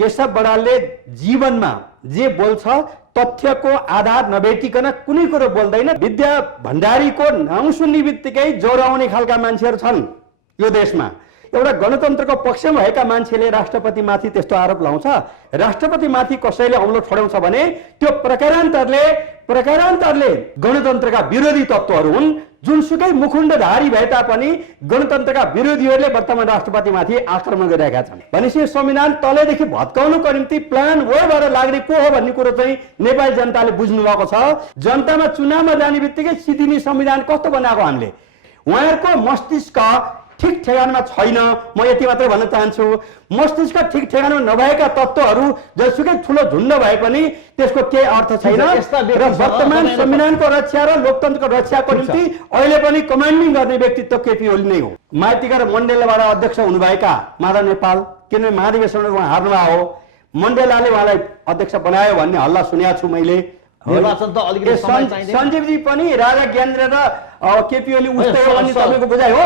केशव बडालले जीवनमा जे बोल्छ तथ्यको आधार नभेटिकन कुनै कुरो बोल्दैन। विद्या भण्डारीको नाउँ सुन्ने बित्तिकै जोराउने खालका मान्छेहरू छन् यो देशमा। एउटा गणतन्त्रको पक्षमा भएका मान्छेले राष्ट्रपतिमाथि त्यस्तो आरोप लाउँछ। राष्ट्रपतिमाथि कसैले औँलो ठड्याउँछ भने त्यो प्रकारान्तरले गणतन्त्रका विरोधी तत्त्वहरू हुन्। जुनसुकै मुखुण्डधारी भए तापनि गणतन्त्रका विरोधीहरूले वर्तमान राष्ट्रपतिमाथि आक्रमण गरिरहेका छन्। भनेपछि संविधान तलैदेखि भत्काउनुको निम्ति प्लान वे भएर लाग्ने को हो भन्ने कुरो चाहिँ नेपाली जनताले बुझ्नु भएको छ। जनतामा चुनावमा जाने बित्तिकै सिद्धिने संविधान कस्तो बनाएको हामीले, उहाँहरूको मस्तिष्क ठिक ठेगानमा छैन। म यति मात्रै भन्न चाहन्छु, मस्तिष्क ठिक ठेगानमा नभएका तत्त्वहरू जसुकै ठुलो झुन्ड भए पनि त्यसको केही अर्थ छैन। र वर्तमान संविधानको रक्षा र लोकतन्त्रको रक्षाको निम्ति अहिले पनि कमान्डिङ गर्ने व्यक्तित्व केपी ओली नै हो। माइतीका र मण्डेलाबाट अध्यक्ष हुनुभएका माधव नेपाल, किनभने महाधिवेशनमा उहाँ हार्नुभएको हो, मण्डेलाले उहाँलाई अध्यक्ष बनायो भन्ने हल्ला सुनेको छु मैले। निर्वाचन त अलिकति समय चाहिन्छ। सञ्जीवजी पनि राजा ज्ञानेन्द्र र केपी ओली उस्तै हो भन्ने तपाईँको बुझाइ हो।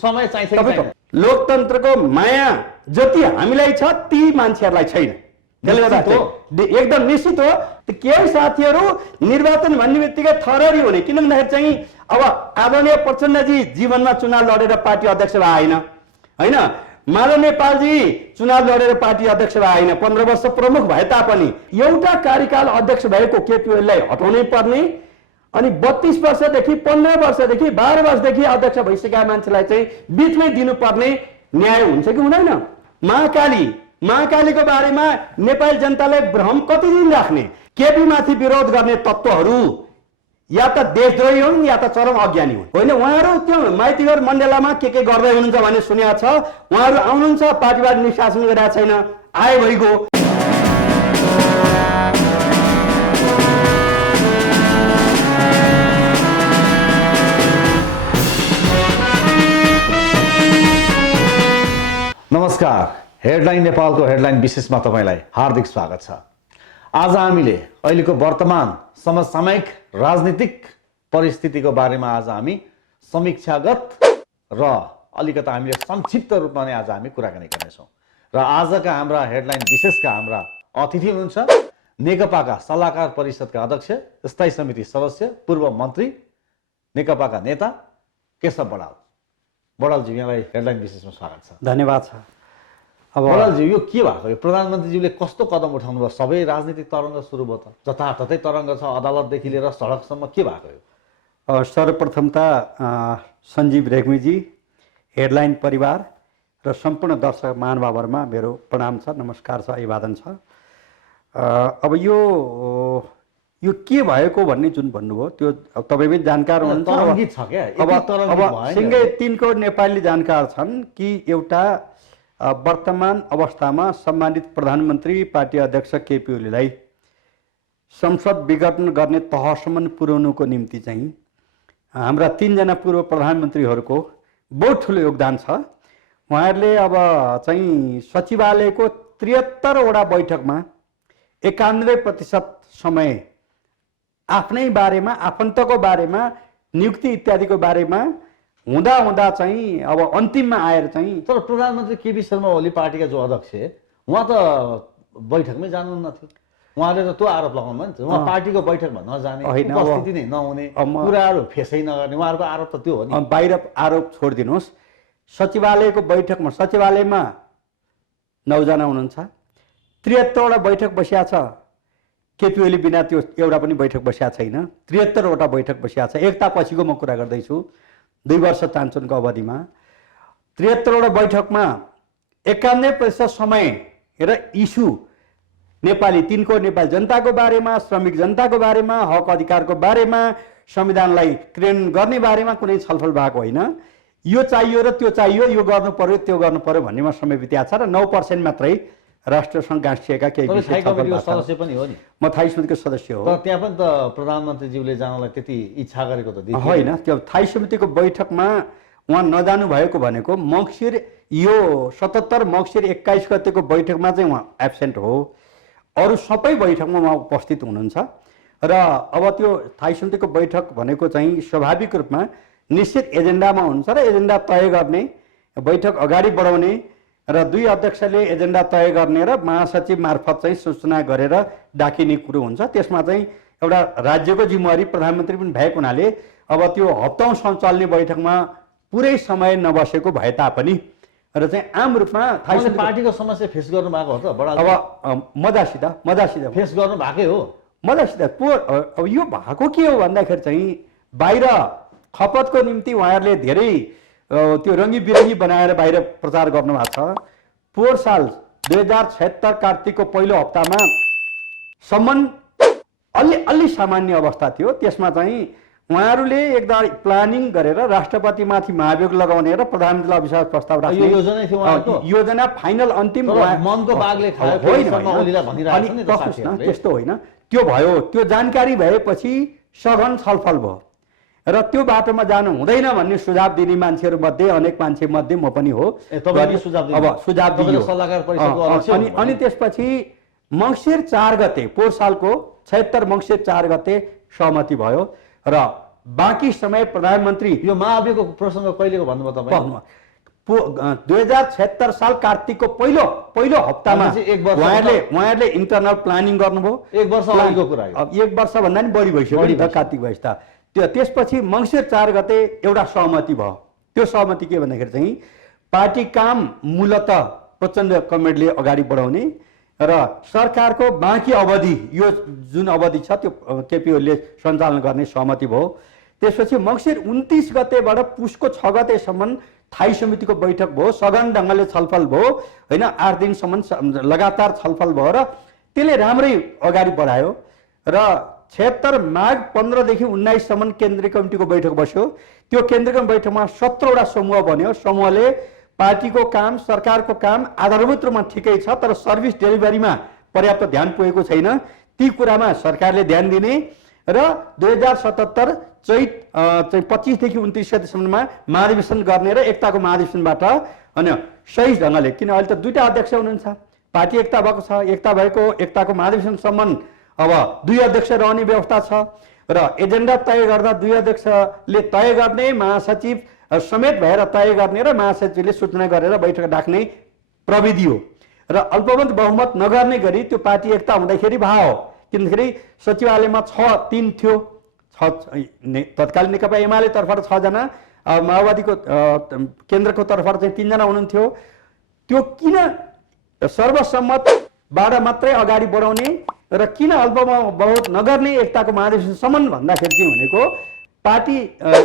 समय चाहिन्छ। लोकतन्त्रको माया जति हामीलाई छ ती मान्छेहरूलाई छैन। त्यसले गर्दा एकदम निश्चित हो केही साथीहरू निर्वाचन भन्ने बित्तिकै थररी हुने। किन भन्दाखेरि चाहिँ अब आदरणीय प्रचण्डजी जीवनमा चुनाव लडेर पार्टी अध्यक्ष भए होइन, माधव नेपालजी चुनाव लडेर पार्टी अध्यक्ष भए होइन, 15 वर्ष प्रमुख भए तापनि एउटा कार्यकाल अध्यक्ष भएको केपी ओलीलाई हटाउनै पर्ने अनि 32 वर्षदेखि 15 वर्षदेखि 12 वर्षदेखि अध्यक्ष भइसकेका मान्छेलाई चाहिँ बिचमै दिनुपर्ने न्याय हुन्छ कि हुँदैन? महाकालीको बारेमा नेपाली जनतालाई भ्रम कति दिन राख्ने? केपी माथि विरोध गर्ने तत्त्वहरू या त देशद्रोही हुन् या त चरम अज्ञानी हुन्। होइन, उहाँहरू त्यो माइतीघर मण्डेलामा के गर्दै हुनुहुन्छ भन्ने सुनेको छ। उहाँहरू आउनुहुन्छ, पार्टीबाट निष्कासन गरिरहेको छैन, आए भइगयो। नमस्कार, हेडलाइन नेपालको हेडलाइन विशेषमा तपाईलाई हार्दिक स्वागत छ। आज हामीले अहिलेको वर्तमान समसामयिक राजनीतिक परिस्थितिको बारेमा आज हामी समीक्षागत र अलिकता हामीले संक्षिप्त रूपमा नै आज हामी कुराकानी गर्नेछौँ। र आजका हाम्रा हेडलाइन विशेषका हाम्रा अतिथि हुनुहुन्छ नेकपाका सल्लाहकार परिषदका अध्यक्ष, स्थायी समिति सदस्य, पूर्व मन्त्री, नेकपाका नेता केशव बडाल। बडालजी, यहाँलाई हेडलाइन विशेषमा स्वागत छ। धन्यवाद छ। अब बडालजी, यो के भएको? यो प्रधानमन्त्रीज्यूले कस्तो कदम उठाउनु भयो? सबै राजनीतिक तरङ्ग सुरु भयो त, जताततै तरङ्ग छ, अदालतदेखि लिएर सडकसम्म, के भएको यो? सर्वप्रथम त सञ्जीव रेग्मीजी, हेडलाइन परिवार र सम्पूर्ण दर्शक महानुभावहरूमा मेरो प्रणाम छ, नमस्कार छ, अभिवादन छ। अब यो के भएको भन्ने जुन भन्नुभयो त्यो तपाईँ पनि जानकार हुनुहुन्छ। अब सिँगै तिनको नेपाली जानकार छन् कि एउटा वर्तमान अवस्थामा सम्मानित प्रधानमन्त्री पार्टी अध्यक्ष केपी ओलीलाई संसद विघटन गर्ने तहसम्म पुर्याउनुको निम्ति चाहिँ हाम्रा 3 जना पूर्व प्रधानमन्त्रीहरूको बहुत ठुलो योगदान छ। उहाँहरूले अब चाहिँ सचिवालयको 73 वटा बैठकमा 91% समय आफ्नै बारेमा, आफन्तको बारेमा, नियुक्ति इत्यादिको बारेमा हुँदा चाहिँ अब अन्तिममा आएर चाहिँ। तर प्रधानमन्त्री केपी शर्मा ओली पार्टीका जो अध्यक्ष, उहाँ त बैठकमै जानुहुन्न थियो। उहाँले त त्यो आरोप लगाउनु भयो नि, उहाँ पार्टीको बैठकमा नजाने, उपस्थिति नै नहुने, कुराहरू फेसै नगर्ने, उहाँहरूको आरोप त त्यो हो नि। बाहिर आरोप छोडिदिनुहोस्, सचिवालयको बैठकमा, सचिवालयमा 9 जना हुनुहुन्छ, 73 वटा बैठक बसिया छ। केपी ओली बिना त्यो एउटा पनि बैठक बसिया छैन। 73 वटा बैठक बसिया छ। एकता पछिको म कुरा गर्दैछु, 2 वर्ष चान्चुनको अवधिमा 73 वटा बैठकमा 91% समय र इस्यु नेपाली, तिनको नेपाली जनताको बारेमा, श्रमिक जनताको बारेमा, हक अधिकारको बारेमा, संविधानलाई क्रियान्वयन गर्ने बारेमा कुनै छलफल भएको होइन। यो चाहियो र त्यो चाहियो, यो गर्नु पर्यो, त्यो गर्नु पर्यो भन्नेमा समय बित्या छ। र 9% मात्रै राष्ट्रसँग गाँसिएका केही सदस्य पनि हो नि। म थाई समितिको सदस्य हो। त्यहाँ पनि त प्रधानमन्त्रीज्यूले जानलाई त्यति इच्छा गरेको त होइन। त्यो थाई समितिको बैठकमा उहाँ नजानु भएको भनेको मङ्सिर, यो 77 मङ्सिर 21 गतेको बैठकमा चाहिँ उहाँ एब्सेन्ट हो। अरू सबै बैठकमा उहाँ उपस्थित हुनुहुन्छ। र अब त्यो थाई समितिको बैठक भनेको चाहिँ स्वाभाविक रूपमा निश्चित एजेन्डामा हुन्छ र एजेन्डा तय गर्ने, बैठक अगाडि बढाउने, र दुई अध्यक्षले एजेन्डा तय गर्ने र महासचिव मार्फत चाहिँ सूचना गरेर डाकिने कुरो हुन्छ। त्यसमा चाहिँ एउटा राज्यको जिम्मेवारी प्रधानमन्त्री पनि भएको हुनाले अब त्यो हप्तौँसम्म चल्ने बैठकमा पुरै समय नबसेको भए तापनि र चाहिँ आम रूपमा पार्टीको समस्या फेस गर्नु भएको हो त बडा? अब मजासित फेस गर्नु भएकै हो मजासित अब यो भएको के हो भन्दाखेरि चाहिँ बाहिर खपतको निम्ति उहाँहरूले धेरै त्यो रङ्गी बिरङ्गी बनाएर बाहिर प्रचार गर्नु भएको छ। पोहोर साल 2076 कार्तिकको पहिलो हप्तामा सम्म अलि सामान्य अवस्था थियो। त्यसमा चाहिँ उहाँहरूले एकदम प्लानिङ गरेर राष्ट्रपतिमाथि महाभियोग लगाउने र प्रधानमन्त्रीलाई अविश्वास प्रस्ताव राख्ने योजना थियो उहाँको। योजना फाइनल अन्तिम मनको बागले खायो त्यस्तो होइन। त्यो भयो, त्यो जानकारी भएपछि सघन छलफल भयो र त्यो बाटोमा जानु हुँदैन भन्ने सुझाव दिने मान्छेहरू मध्ये अनेक मान्छे मध्ये म पनि हो। अब सुझाव दियो अनि त्यसपछि मङ्सिर 4 गते पोहोर सालको 76 मङ्सिर 4 गते सहमति भयो र बाँकी समय प्रधानमन्त्री यो महाभियोगको प्रसङ्ग कहिलेको भन्नुभयो तपाईँ? 2076 साल कार्तिकको पहिलो हप्तामा उहाँहरूले इन्टरनल प्लानिङ गर्नुभयो। एक वर्ष अगाडिको कुरा हो। अब एक वर्ष भन्दा नि बढी भइसक्यो कार्तिक भएछ त। त्यसपछि मङ्सिर 4 गते एउटा सहमति भयो। त्यो सहमति के भन्दाखेरि चाहिँ पार्टी काम मूलत प्रचण्ड कमरेडले अगाडि बढाउने र सरकारको बाँकी अवधि यो जुन अवधि छ त्यो केपी ओलीले सञ्चालन गर्ने सहमति भयो। त्यसपछि मङ्सिर 29 गतेबाट पुसको 6 गतेसम्म स्थायी समितिको बैठक भयो, सघन ढङ्गले छलफल भयो होइन। 8 दिनसम्म लगातार छलफल भयो र त्यसले राम्रै अगाडि बढायो र 76 माघ 15 देखि 19 सम्म केन्द्रीय कमिटीको बैठक बस्यो। त्यो केन्द्रीय बैठकमा 17 वटा समूह बन्यो। समूहले पार्टीको काम सरकारको काम आधारभूत रूपमा ठिकै छ तर सर्भिस डेलिभरीमा पर्याप्त ध्यान पुगेको छैन, ती कुरामा सरकारले ध्यान दिने र 2077 चैत 25 देखि 29 गतेसम्ममा महाधिवेशन गर्ने र एकताको महाधिवेशनबाट अनि सही ढङ्गले, किन अहिले त दुईटा अध्यक्ष हुनुहुन्छ, पार्टी एकता भएको छ, एकता भएको एकताको महाधिवेशनसम्म अब दुई अध्यक्ष रहने व्यवस्था छ र एजेन्डा तय गर्दा दुई अध्यक्षले तय गर्ने, महासचिव समेत भएर तय गर्ने र महासचिवले सूचना गरेर बैठक डाक्ने प्रविधि हो र अल्पमत बहुमत नगर्ने गरी त्यो पार्टी एकता हुँदाखेरि भयो। किनखेरि सचिवालयमा 6-3 थियो, तत्कालीन नेकपा एमाले तर्फबाट 6 जना, माओवादीको केन्द्रको तर्फबाट चाहिँ 3 जना हुनुहुन्थ्यो। त्यो किन सर्वसम्मतबाट मात्रै अगाडि बढाउने र किन अल्पमत नगर्ने एकताको महाधिवेशनसम्म भन्दाखेरि चाहिँ भनेको पार्टी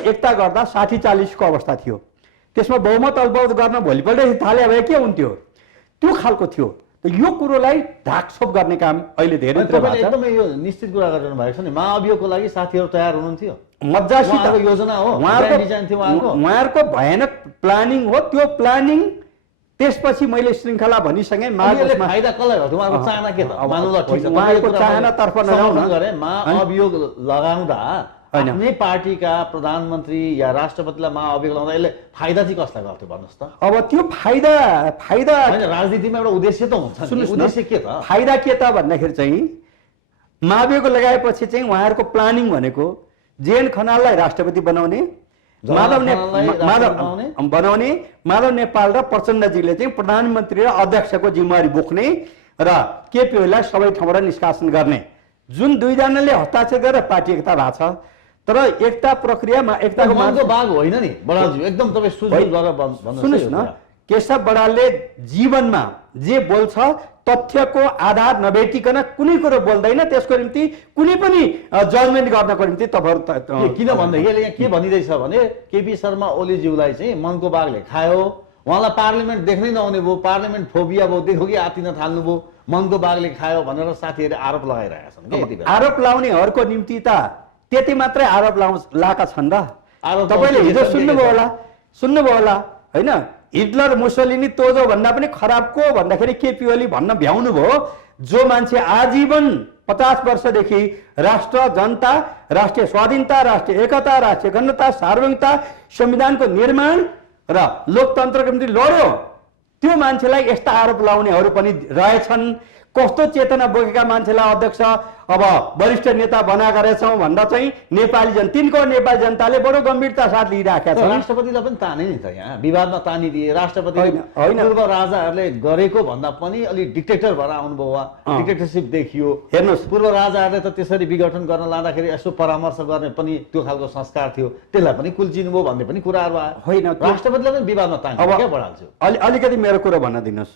एकता गर्दा 60-40 को अवस्था थियो। त्यसमा बहुमत अल्पमत गर्न भोलिपल्ट थाले भए के हुन्थ्यो, त्यो खालको थियो। त यो कुरोलाई ढाकछोप गर्ने काम अहिले धेरै एकदमै यो निश्चित कुरा गरिरहनु भएको छ नि। महाअभियोगको लागि साथीहरू तयार हुनुहुन्थ्यो, मजासित योजना हो, उहाँहरूको भयानक प्लानिङ हो। त्यो प्लानिङ त्यसपछि मैले श्रृङ्खला भनिसकेँ। फाइदा कसलाई हो? उहाँको चाहना के त? मानौँला ठिक छ, उहाँको चाहनातर्फ नजाउँ गरे महाअभियोग लगाउँदा आफ्नै पार्टीका प्रधानमन्त्री या राष्ट्रपतिलाई महाअभियोग लगाउँदा यसले फाइदा चाहिँ कसलाई गर्थ्यो भन्नुहोस् त? अब त्यो फाइदा राजनीतिमा एउटा उद्देश्य त हुन्छ। उद्देश्य के त? फाइदा के त भन्दाखेरि चाहिँ महाअभियोग लगाएपछि चाहिँ उहाँहरूको प्लानिङ भनेको जेएन खनाललाई राष्ट्रपति बनाउने, माधव नेपाल र प्रचण्डजीले चाहिँ प्रधानमन्त्री र अध्यक्षको जिम्मेवारी बोक्ने र केपी ओलीलाई सबै ठाउँबाट निष्कासन गर्ने, जुन दुईजनाले हस्ताक्षर गरेर पार्टी एकता भएको छ। तर एकता प्रक्रियामा एकताको मनको बाग होइन नि बडालजी, एकदम तपाईँ सुझाव गरेर सुन्नुहोस् न। केशव बडालले जीवनमा जे बोल्छ तथ्यको आधार नभेटिकन कुनै कुरो बोल्दैन, त्यसको निम्ति कुनै पनि जजमेन्ट गर्नको निम्ति तपाईँहरू किन भन्दा यसले यहाँ के भनिँदैछ भने केपी शर्मा ओलीज्यूलाई चाहिँ मनको बाघले खायो, उहाँलाई पार्लियामेन्ट देख्नै नआउने भयो, पार्लियामेन्ट फोबिया भयो, देखो कि आतिन थाल्नुभयो, मनको बाघले खायो भनेर साथीहरूले आरोप लगाइरहेका छन्। आरोप लाउनेहरूको निम्ति त त्यति मात्रै आरोप लाएका छन् र। तपाईँले हिजो सुन्नुभयो होला होइन, हिटलर मुसोलिनी तोजो भन्दा पनि खराब को भन्दाखेरि केपी ओली भन्न भ्याउनु भयो। जो मान्छे आजीवन 50 वर्षदेखि राष्ट्र, जनता, राष्ट्रिय स्वाधीनता, राष्ट्रिय एकता, राष्ट्रिय अखण्डता, सार्वभौमिकता, संविधानको निर्माण र लोकतन्त्रको निम्ति लड्यो, त्यो मान्छेलाई यस्ता आरोप लाउनेहरू पनि रहेछन्। कस्तो चेतना बोकेका मान्छेलाई अध्यक्ष अब वरिष्ठ नेता बनाएका रहेछौँ भन्दा चाहिँ तिनको नेपाली जनताले बडो गम्भीरता साथ लिइराखेका छन्। राष्ट्रपतिलाई पनि ताने नि त, यहाँ विवादमा तानिदिए। राष्ट्रपति होइन। पूर्व राजाहरूले गरेको भन्दा पनि अलिक डिक्टेटर भएर आउनुभयो, डिक्टेटरसिप देखियो। हेर्नुहोस्, पूर्व राजाहरूले त त्यसरी विघटन गर्न लाँदाखेरि यसो परामर्श गर्ने पनि त्यो खालको संस्कार थियो, त्यसलाई पनि कुल्चिनुभयो भन्ने पनि कुराहरू आयो। होइन, राष्ट्रपतिलाई पनि विवादमा तान्यो, क्या बढाल्छु। अलिकति मेरो कुरो भन्न दिनुहोस्।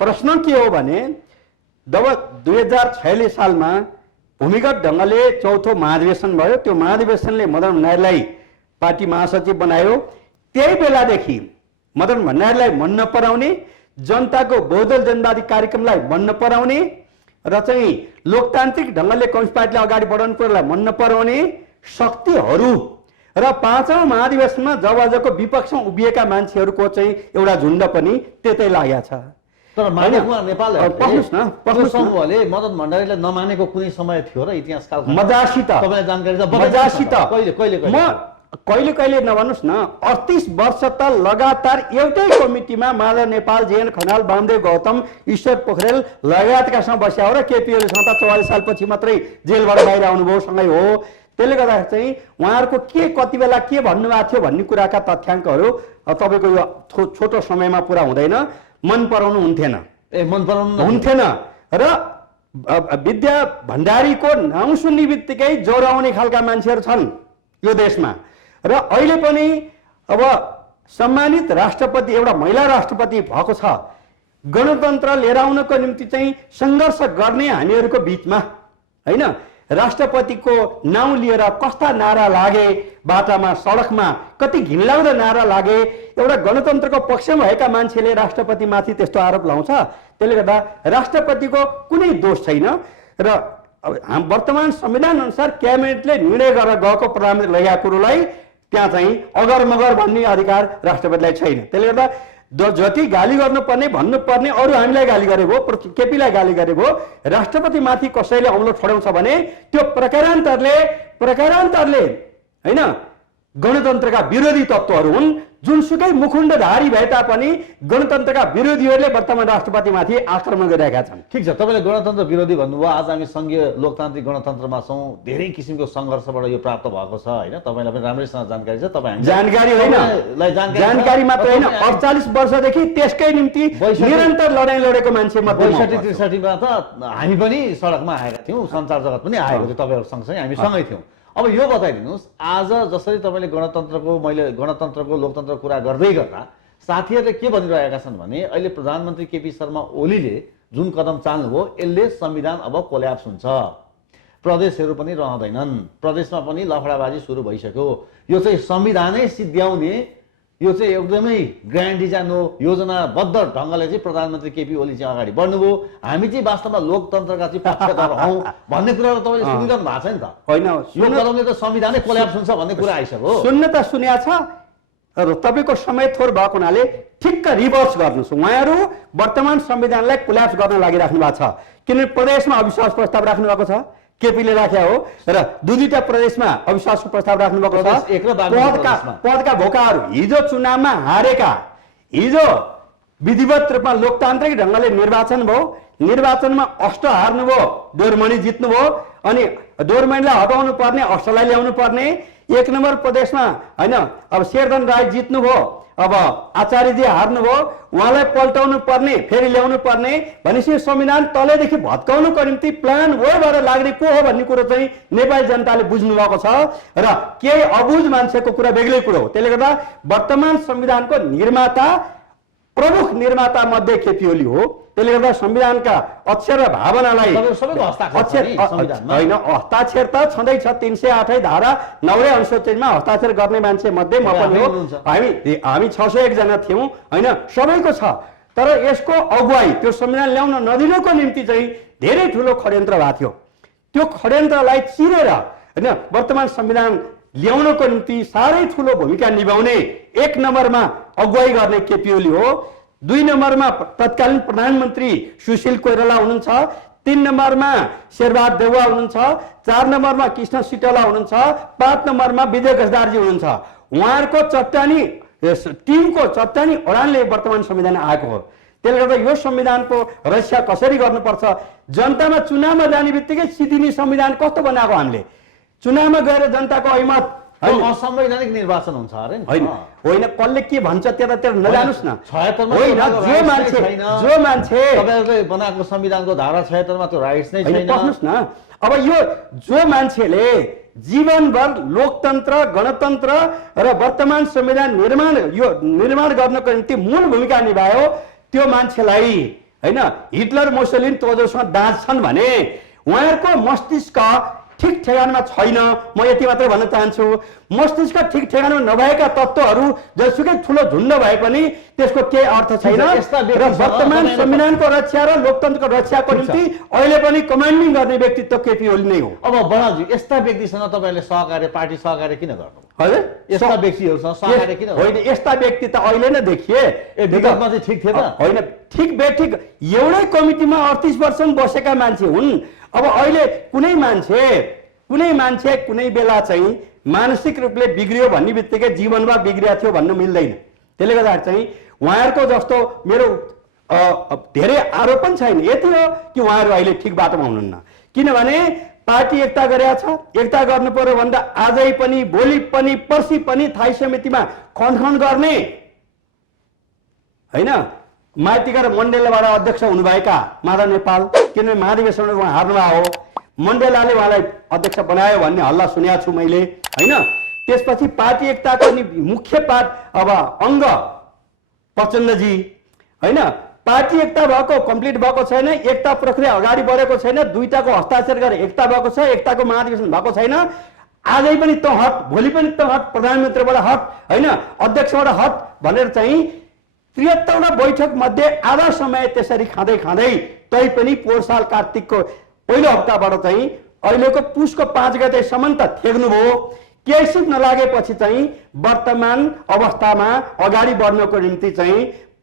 प्रश्न के हो भने जब 2046 सालमा भूमिगत ढङ्गले चौथो महाधिवेशन भयो, त्यो महाधिवेशनले मदन भण्डारीलाई पार्टी महासचिव बनायो। त्यही बेलादेखि मदन भण्डारीलाई मन नपराउने, जनताको बहुदल जनवादी कार्यक्रमलाई मन नपराउने र चाहिँ लोकतान्त्रिक ढङ्गले कम्युनिस्ट पार्टीलाई अगाडि बढाउनु कुरालाई मन नपराउने शक्तिहरू र 5औं महाधिवेशनमा जब आजको विपक्षमा उभिएका मान्छेहरूको चाहिँ एउटा झुन्ड पनि त्यतै लागेको छ। तर मान्य नेपाल पस्नुहोस् न, पस्नुहोस् न। समूहले मदन भण्डारीलाई नमानेको कुनै समय थियो र इतिहासकाल मजासित तपाईँलाई जानकारी छ? मजासित कहिले कहिले कहिले नभन्नुहोस् न, 38 वर्ष त लगातार एउटै कमिटीमा माधव नेपाल, जेएन खनाल, वामदेव गौतम, ईश्वर पोखरेल लगायतकासँग बस्या हो र केपी ओलीसँग त 44 सालपछि मात्रै जेलबाट बाहिर आउनुभयो सँगै हो। त्यसले गर्दा चाहिँ उहाँहरूको कति बेला के भन्नुभएको थियो भन्ने कुराका तथ्याङ्कहरू तपाईँको यो छोटो समयमा पुरा हुँदैन। मन पराउनु हुन्थेन, मन पराउनु हुन्थेन र विद्या भण्डारीको नाउँ सुन्ने बित्तिकै ज्वरो आउने खालका मान्छेहरू छन् यो देशमा। र अहिले पनि अब सम्मानित राष्ट्रपति, एउटा महिला राष्ट्रपति भएको छ। गणतन्त्र लिएर आउनको निम्ति चाहिँ सङ्घर्ष गर्ने हामीहरूको बिचमा होइन, राष्ट्रपतिको नाउँ लिएर कस्ता नारा लागे बाटामा, सडकमा, कति घिनलाग्दो नारा लागे। एउटा गणतन्त्रको पक्षमा भएका मान्छेले राष्ट्रपतिमाथि त्यस्तो आरोप लाउँछ। त्यसले गर्दा राष्ट्रपतिको कुनै दोष छैन र वर्तमान संविधान अनुसार क्याबिनेटले निर्णय गरेर गएको प्रधानमन्त्री लगेका कुरोलाई त्यहाँ चाहिँ अगर मगर भन्ने अधिकार राष्ट्रपतिलाई छैन। त्यसले गर्दा जति गाली गर्नुपर्ने भन्नुपर्ने अरू हामीलाई गाली गरे भो, केपीलाई गाली गरे भो, राष्ट्रपतिमाथि कसैले औँलो ठड्याउँछ भने त्यो प्रकारान्तरले होइन गणतन्त्रका विरोधी तत्त्वहरू हुन्। जुनसुकै मुखुण्डधारी भए तापनि गणतन्त्रका विरोधीहरूले वर्तमान राष्ट्रपतिमाथि आक्रमण गरिरहेका छन्। ठिक छ, तपाईँले गणतन्त्र विरोधी भन्नुभयो। आज हामी सङ्घीय लोकतान्त्रिक गणतन्त्रमा छौँ। धेरै किसिमको सङ्घर्षबाट यो प्राप्त भएको छ होइन, तपाईँलाई पनि राम्रैसँग जानकारी छ। तपाईँ जानकारी होइन, जानकारी मात्र होइन, 48 वर्षदेखि त्यसकै निम्ति निरन्तर लडाइँ लडेको मान्छे मध्ये 62-63मा त हामी पनि सडकमा आएका थियौँ, सञ्चार जगत पनि आएको थियो, तपाईँहरू सँगसँगै हामी सँगै थियौँ। अब यो बताइदिनुहोस्, आज जसरी तपाईँले मैले गणतन्त्रको लोकतन्त्रको कुरा गर्दै गर्दा साथीहरूले के भनिरहेका छन् भने अहिले प्रधानमन्त्री केपी शर्मा ओलीले जुन कदम चाल्नुभयो यसले संविधान अब कोल्याप्स हुन्छ, प्रदेशहरू पनि रहँदैनन्, प्रदेशमा पनि लफडाबाजी सुरु भइसक्यो, यो चाहिँ संविधानै सिद्ध्याउने, यो चाहिँ एकदमै ग्रान्ड डिजाइन हो, योजनाबद्ध ढङ्गले चाहिँ प्रधानमन्त्री केपी ओली चाहिँ अगाडि बढ्नुभयो। हामी चाहिँ वास्तवमा लोकतन्त्रका चाहिँ पक्षधर हौँ भन्ने कुराहरू तपाईँले सुनिरहनु भएको छ नि त? होइन, यो कदमले त संविधानै कोल्याप्स हुन्छ भन्ने कुरा आइसक्यो। सुन्न त सुन्या छ र तपाईँको समय थोर भएको हुनाले ठिक्क रिभर्स गर्नुहोस्। उहाँहरू वर्तमान संविधानलाई कोल्याप्स गर्न लागिराख्नु भएको छ, किनभने प्रदेशमा अविश्वास प्रस्ताव राख्नु भएको छ, केपीले राख्या हो, र दुईटा प्रदेशमा अविश्वासको प्रस्ताव राख्नु भएको छ। पदका भोकाहरू हिजो चुनावमा हारेका, हिजो विधिवत रूपमा लोकतान्त्रिक ढङ्गले निर्वाचन भयो, निर्वाचनमा अष्ट हार्नुभयो, डोरमणि जित्नुभयो, अनि डोरमणिलाई हटाउनु पर्ने, अष्टलाई ल्याउनु पर्ने। 1 नम्बर प्रदेशमा होइन अब शेरधन राय जित्नुभयो, अब आचार्यजी हार्नुभयो, उहाँलाई पल्टाउनु पर्ने, फेरि ल्याउनु पर्ने भनेपछि संविधान तलैदेखि भत्काउनुको निम्ति प्लान वेबाट लाग्ने को हो भन्ने कुरो चाहिँ नेपाली जनताले बुझ्नु भएको छ र केही अबुझ मान्छेको कुरा बेग्लै कुरो हो। त्यसले गर्दा वर्तमान संविधानको प्रमुख निर्माता मध्ये केपी ओली हो। त्यसले गर्दा संविधानका अक्षर र भावनालाई होइन, हस्ताक्षर त छँदैछ, 308 धारा 90 अनुच्छेदमा हस्ताक्षर गर्ने मान्छे मध्ये म पनि हो। हामी 601 जना थियौँ होइन, सबैको छ। तर यसको अगुवाई त्यो संविधान ल्याउन नदिनुको निम्ति चाहिँ धेरै ठुलो षड्यन्त्र भएको थियो। त्यो षड्यन्त्रलाई चिरेर होइन वर्तमान संविधान ल्याउनको निम्ति साह्रै ठुलो भूमिका निभाउने 1 नम्बरमा अगुवाई गर्ने केपी ओली हो। 2 नम्बरमा तत्कालीन प्रधानमन्त्री सुशील कोइराला हुनुहुन्छ, 3 नम्बरमा शेरबहादुर देउवा हुनुहुन्छ, 4 नम्बरमा कृष्ण सिटला हुनुहुन्छ, 5 नम्बरमा विजय गजदारजी हुनुहुन्छ। उहाँहरूको चट्टानी टिमको चट्टानी अडानले वर्तमान संविधान आएको हो। त्यसले गर्दा यो संविधानको रक्षा कसरी गर्नुपर्छ, जनतामा चुनावमा जाने बित्तिकै सिद्धिने संविधान कस्तो बनाएको हामीले, चुनावमा गएर जनताको ऐमत असंवैधानिक निर्वाचन हुन्छ अरे नि? होइन होइन, कसले के भन्छ त्यतातिर नजानुस् न। 76 मा होइन, जो मान्छे तपाईहरुले बनाएको संविधानको धारा 76 मा त्यो राइट्स नै छैन। पस्नुस् न। अब यो जो मान्छेले जीवनभर लोकतन्त्र, गणतन्त्र र वर्तमान संविधान निर्माण गर्नको निम्ति मूल भूमिका निभायो, त्यो मान्छेलाई होइन हिटलर, मुसोलिनी, तोजोसँग दाँज छन् भने उहाँहरूको मस्तिष्क ठिक ठेगानमा छैन। म यति मात्रै भन्न चाहन्छु, मस्तिष्क ठिक ठेगानमा नभएका तत्त्वहरू जसुकै ठुलो झुन्ड भए पनि त्यसको केही अर्थ छैन। र वर्तमान संविधानको रक्षा र लोकतन्त्रको रक्षाको निम्ति अहिले पनि कमान्डिङ गर्ने व्यक्तित्व केपी ओली नै हो। अब बडाजी, यस्ता व्यक्तिसँग तपाईले सहकार्य, पार्टी सहकार्य किन गर्नु? हजुर, यस्ता व्यक्तिहरूसँग सहकार्य किन? होइन, यस्ता व्यक्ति त अहिले नै देखिए। विगतमा चाहिँ ठिक थिए त? होइन, ठिक बेठिक एउटै कमिटीमा 38 वर्षसम्म बसेका मान्छे हुन्। अब अहिले कुनै मान्छे कुनै बेला चाहिँ मानसिक रूपले बिग्रियो भन्ने बित्तिकै जीवनमा बिग्रिया थियो भन्नु मिल्दैन। त्यसले गर्दा चाहिँ उहाँहरूको जस्तो मेरो धेरै आरोपण छैन। यति हो कि उहाँहरू अहिले ठिक बाटोमा हुनुहुन्न, किनभने पार्टी एकता गरेका छ। एकता गर्नु पर्यो भन्दा आजै पनि, भोलि पनि, पर्सि पनि थाई समितिमा खनखन गर्ने होइन। माइतीका र मण्डेलाबाट अध्यक्ष हुनुभएका माधव नेपाल, किनभने महाधिवेशनमा उहाँ हार्नुभएको हो, मण्डेलाले उहाँलाई अध्यक्ष बनायो भन्ने हल्ला सुनेको छु मैले होइन। त्यसपछि पार्टी एकताको मुख्य अब अङ्ग प्रचण्डजी होइन, पार्टी एकता भएको कम्प्लिट भएको छैन, एकता प्रक्रिया अगाडि बढेको छैन, दुईटाको हस्ताक्षर गरेर एकता भएको छ, एकताको महाधिवेशन भएको छैन। आजै पनि त हट, भोलि पनि त हट, प्रधानमन्त्रीबाट हट होइन, अध्यक्षबाट हट भनेर चाहिँ 73वटा बैठक मध्ये आधा समय त्यसरी खाँदै तै पनि पोहोर साल कार्तिकको पहिलो हप्ताबाट चाहिँ अहिलेको पुसको 5 गतेसम्म त थेग्नुभयो। केही सिप नलागेपछि चाहिँ वर्तमान अवस्थामा अगाडि बढ्नको निम्ति चाहिँ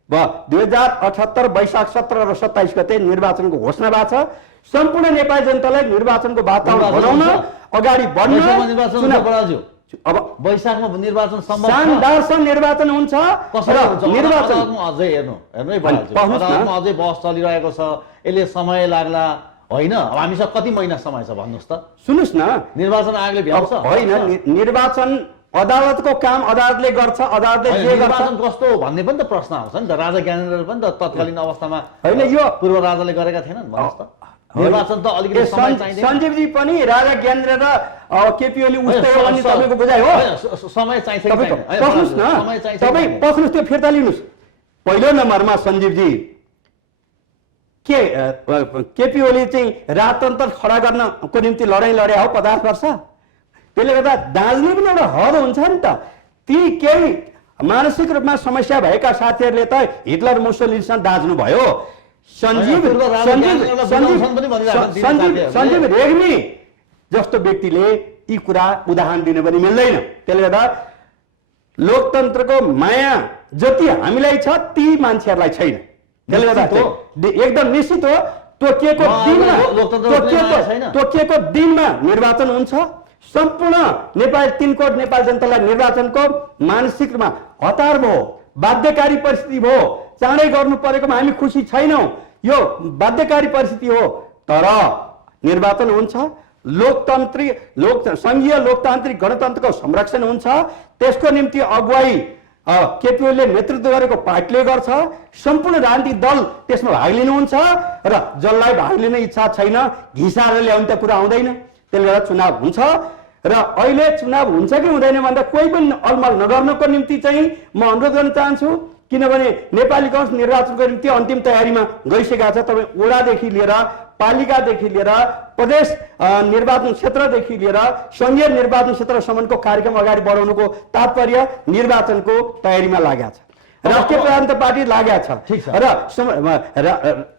2078 वैशाख 17 र 27 गते निर्वाचनको घोषणा भएको छ। सम्पूर्ण नेपाली जनतालाई निर्वाचनको वातावरण बनाउन, अगाडि बढ्न। अब वैशाखमा निर्वाचन सम्भव छ? शानदारसँग निर्वाचन हुन्छ। निर्वाचन अझै हेर्नै अझै बहस चलिरहेको छ, यसले समय लाग्ला होइन? अब हामीसँग कति महिना समय छ भन्नुहोस् त? सुन्नुहोस् न, निर्वाचन आयोगले भ्याउँछ होइन, निर्वाचन अदालतको काम अदालतले गर्छ, अदालतले जे गर्छ। निर्वाचन कस्तो हो भन्ने पनि त प्रश्न आउँछ नि त। राजा ज्ञानेन्द्रले पनि त तत्कालीन अवस्थामा होइन, यो पूर्व राजाले गरेका थिएनन् भन्नुहोस् त? निर्वाचन त अलिकति समय चाहिन्छ। सञ्जीवजी पनि राजा ज्ञानेन्द्र र केपी ओली उस्तै हो भन्ने तपाईँको बुझाइ हो? समय चाहिन्छ। पस्नुहोस् न, तपाईँ पस्नुहोस्, त्यो फिर्ता लिनुहोस्। पहिलो नम्बरमा सञ्जीवजी, केपी ओली चाहिँ राजतन्त्र खडा गर्नको निम्ति लडाइँ लड्या हो 50 वर्ष। त्यसले गर्दा दाँज्ने पनि एउटा हद हुन्छ नि त। ती केही मानसिक रूपमा समस्या भएका साथीहरूले त हिटलर, मुसोलिनीसँग दाँज्नु भयो। सञ्जीव रेग्मी जस्तो व्यक्तिले यी कुरा उदाहरण दिनु पनि मिल्दैन। त्यसले गर्दा लोकतन्त्रको माया जति हामीलाई छ ती मान्छेहरूलाई छैन। त्यसले गर्दा एकदम निश्चित हो, तोकिएको दिनमा निर्वाचन हुन्छ। सम्पूर्ण नेपाल 3 करोड नेपाल जनतालाई निर्वाचनको मानसिक रूपमा हतार भयो, बाध्यकारी परिस्थिति भयो। चाँडै गर्नु परेकोमा हामी खुसी छैनौँ, यो बाध्यकारी परिस्थिति हो। तर निर्वाचन हुन्छ, सङ्घीय लोकतान्त्रिक गणतन्त्रको संरक्षण हुन्छ। त्यसको निम्ति अगुवाई केपी ओलीले नेतृत्व गरेको पार्टीले गर्छ। सम्पूर्ण राजनीतिक दल त्यसमा भाग लिनुहुन्छ र जसलाई भाग लिने इच्छा छैन घिसाएर ल्याउने त कुरा आउँदैन। त्यसले गर्दा चुनाव हुन्छ र अहिले चुनाव हुन्छ कि हुँदैन भन्दा कोही पनि अलमल नगर्नको निम्ति चाहिँ म अनुरोध गर्न चाहन्छु। किनभने नेपाली कांग्रेस निर्वाचनको निम्ति अन्तिम तयारीमा गइसकेका छ। तपाईँ वडादेखि लिएर, पालिकादेखि लिएर, प्रदेश निर्वाचन क्षेत्रदेखि लिएर संघीय निर्वाचन क्षेत्रसम्मको कार्यक्रम अगाडि बढाउनुको तात्पर्य निर्वाचनको तयारीमा लागेको छ। राष्ट्रिय प्रजातन्त्र पार्टी लागेको छ र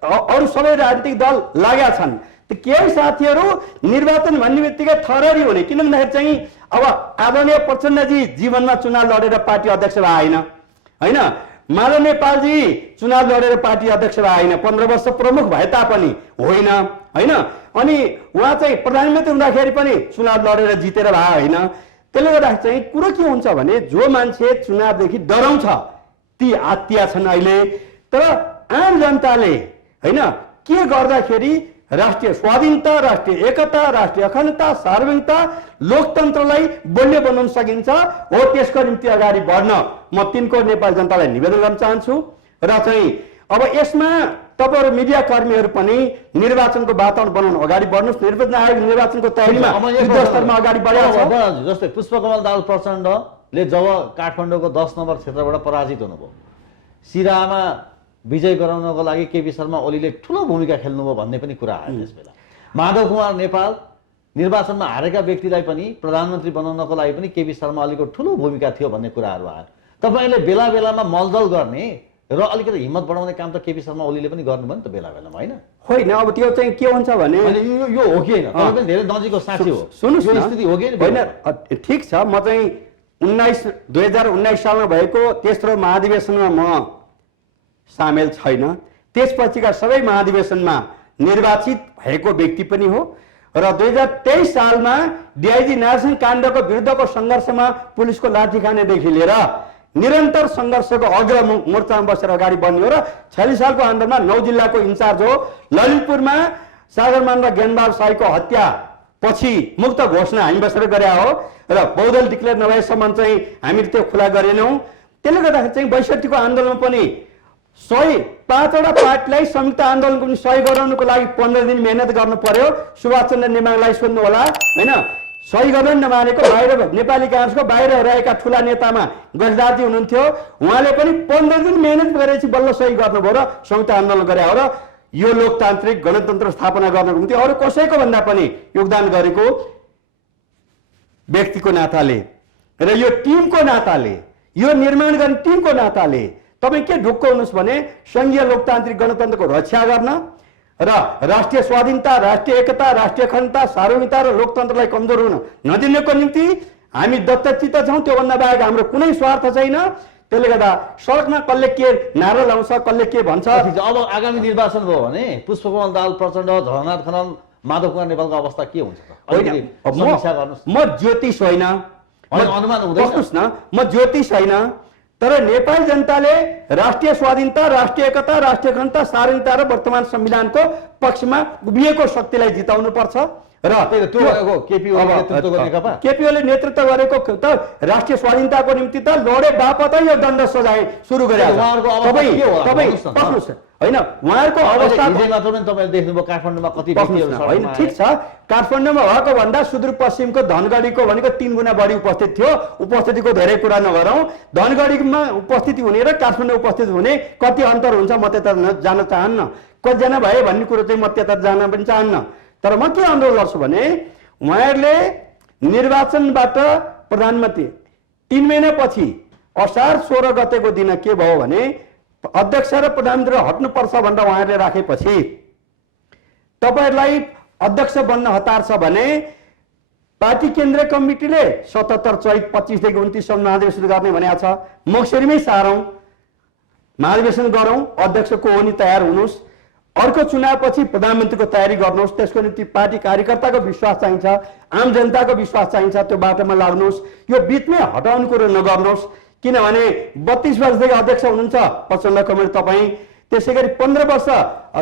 अरू सबै राजनीतिक दल लागेका छन्। केही साथीहरू निर्वाचन भन्ने बित्तिकै थररी हुने, किन भन्दाखेरि चाहिँ अब आदरणीय प्रचण्डजी जीवनमा चुनाव लडेर पार्टी अध्यक्ष भए होइन, माधव नेपालजी चुनाव लडेर पार्टी अध्यक्ष भए होइन, 15 वर्ष प्रमुख भए तापनि होइन होइन। अनि उहाँ चाहिँ प्रधानमन्त्री हुँदाखेरि पनि चुनाव लडेर जितेर भए होइन। त्यसले गर्दा चाहिँ कुरो के हुन्छ भने जो मान्छे चुनावदेखि डराउँछ ती आत्तिया छन् अहिले। तर आम जनताले हैन के गर्दाखेरि राष्ट्रिय स्वाधीनता, राष्ट्रिय एकता, राष्ट्रिय अखण्डता, सार्वभौमिकता, लोकतन्त्रलाई बलियो बनाउन सकिन्छ हो त्यसको निम्ति अगाडि बढ्न म तिनको नेपाली जनतालाई निवेदन गर्न चाहन्छु। र चाहिँ अब यसमा तपाईहरु मिडिया कर्मीहरु पनि निर्वाचनको वातावरण बनाउन अगाडि बढ्नुस्। निर्वाचन आयोग निर्वाचनको तयारीमा युद्धस्तरमा अगाडि बढेको छ। जस्तै पुष्पकमल दाहाल प्रचण्डले जब काठमाडौँको 10 नम्बर क्षेत्रबाट पराजित हुनुभयो, सिराहामा विजय गराउनको लागि केपी शर्मा ओलीले ठूलो भूमिका खेल्नुभयो भन्ने पनि कुरा आयो त्यसबेला। माधव कुमार नेपाल निर्वाचनमा हारेका व्यक्तिलाई पनि प्रधानमन्त्री बनाउनको लागि पनि केपी शर्मा ओलीको ठूलो भूमिका थियो भन्ने कुराहरू आयो। तपाईले बेला बेलामा मलजल गर्ने र अलिकति हिम्मत बढाउने काम त केपी शर्मा ओलीले पनि गर्नुभयो नि त बेला बेलामा, हैन? होइन, अब त्यो चाहिँ के हुन्छ भने यो हो कि हैन? तपाईँ पनि धेरै नजिकको साथी हो, सुन्नुस् न, स्थिति हो कि होइन? ठिक छ, म चाहिँ 2019 सालमा भएको तेस्रो महाधिवेशनमा म सामेल छैन। त्यसपछिका सबै महाधिवेशनमा निर्वाचित भएको व्यक्ति पनि हो र 2023 सालमा डिआइजी नारायण काण्डको विरुद्धको सङ्घर्षमा पुलिसको लाठी खानेदेखि लिएर निरन्तर सङ्घर्षको अग्र मोर्चामा बसेर अगाडि बढ्ने हो। र 46 सालको आन्दोलनमा 9 जिल्लाको इन्चार्ज हो। ललितपुरमा सागरमान र ज्ञानबहादुर शाहीको हत्या पछि मुक्त घोषणा हामी बसेर गरे हो र बहुदल डिक्लेयर नभएसम्म चाहिँ हामीले त्यो खुला गरेनौँ। त्यसले गर्दाखेरि चाहिँ 62को आन्दोलनमा पनि 105वटा पार्टीलाई संयुक्त आन्दोलनको पनि सही गराउनको लागि 15 दिन मेहनत गर्नु पर्यो। सुभाष चन्द्र नेमाङलाई सुन्नु होला, हैन? सही गर्न नमानेको बाहिर नेपाली काङ्ग्रेसको बाहिर रहेका ठुला नेतामा गजदारजी हुनुहुन्थ्यो, उहाँले पनि 15 दिन मेहनत गरेपछि बल्ल सही गर्नुभयो र संयुक्त आन्दोलन गरे हो। र यो लोकतान्त्रिक गणतन्त्र स्थापना गर्नको निम्ति अरू कसैको भन्दा पनि योगदान गरेको व्यक्तिको नाताले र यो टिमको नाताले, यो निर्माण गर्ने टिमको नाताले तपाईँ के ढुक्क हुनुहोस् भने संघीय लोकतान्त्रिक गणतन्त्रको रक्षा गर्न र राष्ट्रिय स्वाधीनता, राष्ट्रिय एकता, राष्ट्रिय अखण्डता, सार्वभौमिकता र लोकतन्त्रलाई कमजोर हुन नदिनको निम्ति हामी दत्तचित्त छौँ। त्योभन्दा बाहेक हाम्रो कुनै स्वार्थ छैन। त्यसले गर्दा सडकमा कसले के नारा लाउँछ, कसले के भन्छ। अब आगामी निर्वाचन भयो भने पुष्पकमल दाहाल प्रचण्ड, झलनाथ खनाल, माधव कुमार नेपालको अवस्था के हुन्छ त? म ज्योतिष होइन, अनुमान हुँदैन न, म ज्योतिष होइन, तर नेपाली जनताले राष्ट्रिय स्वाधीनता, राष्ट्रिय एकता, राष्ट्रिय अखण्डता, सार्वभौमिकता र वर्तमान संविधानको पक्षमा उभिएको शक्तिलाई जिताउनु पर्छ। र केपीओले नेतृत्व गरेको त राष्ट्रिय स्वाधीनताको निम्ति त लडे बापतै यो दण्ड सजाय सुरु गरे। होइन, उहाँहरूको अवस्था तपाईले देख्नुभयो काठमाडौँमा कति होइन, ठिक छ, काठमाडौँमा भएको भन्दा सुदूरपश्चिमको धनगढीको भनेको 3 गुणा बढी उपस्थित थियो। उपस्थितिको धेरै कुरा नगरौँ, धनगढीमा उपस्थिति हुने र काठमाडौँ उपस्थित हुने कति अन्तर हुन्छ म त्यता जान चाहन्न। कतिजना भए भन्ने कुरो चाहिँ म त्यता जान पनि चाहन्न। तर म के अनुरोध गर्छु भने उहाँहरूले निर्वाचनबाट प्रधानमन्त्री 3 महिनापछि असार 16 गतेको दिन के भयो भने अध्यक्ष र प्रधानमन्त्री हट्नुपर्छ भनेर उहाँहरूले राखेपछि तपाईहरूलाई अध्यक्ष बन्न हतार छ भने पार्टी केन्द्रीय कमिटीले 77 चैत 25 देखि 29 सम्म महाधिवेशन गर्ने भनेको छ। मक्सिरमै सारौँ, महाधिवेशन गरौँ, अध्यक्ष को हुने तयार हुनुहोस्। अर्को चुनावपछि प्रधानमन्त्रीको तयारी गर्नुहोस्। त्यसको निम्ति पार्टी कार्यकर्ताको विश्वास चाहिन्छ, आम जनताको विश्वास चाहिन्छ। त्यो बाटोमा लाग्नुहोस्। यो बिचमै हटाउने कुरो नगर्नुहोस्। किनभने 32 वर्षदेखि अध्यक्ष हुनुहुन्छ प्रचण्ड कमरेड तपाईँ। त्यसै गरी 15 वर्ष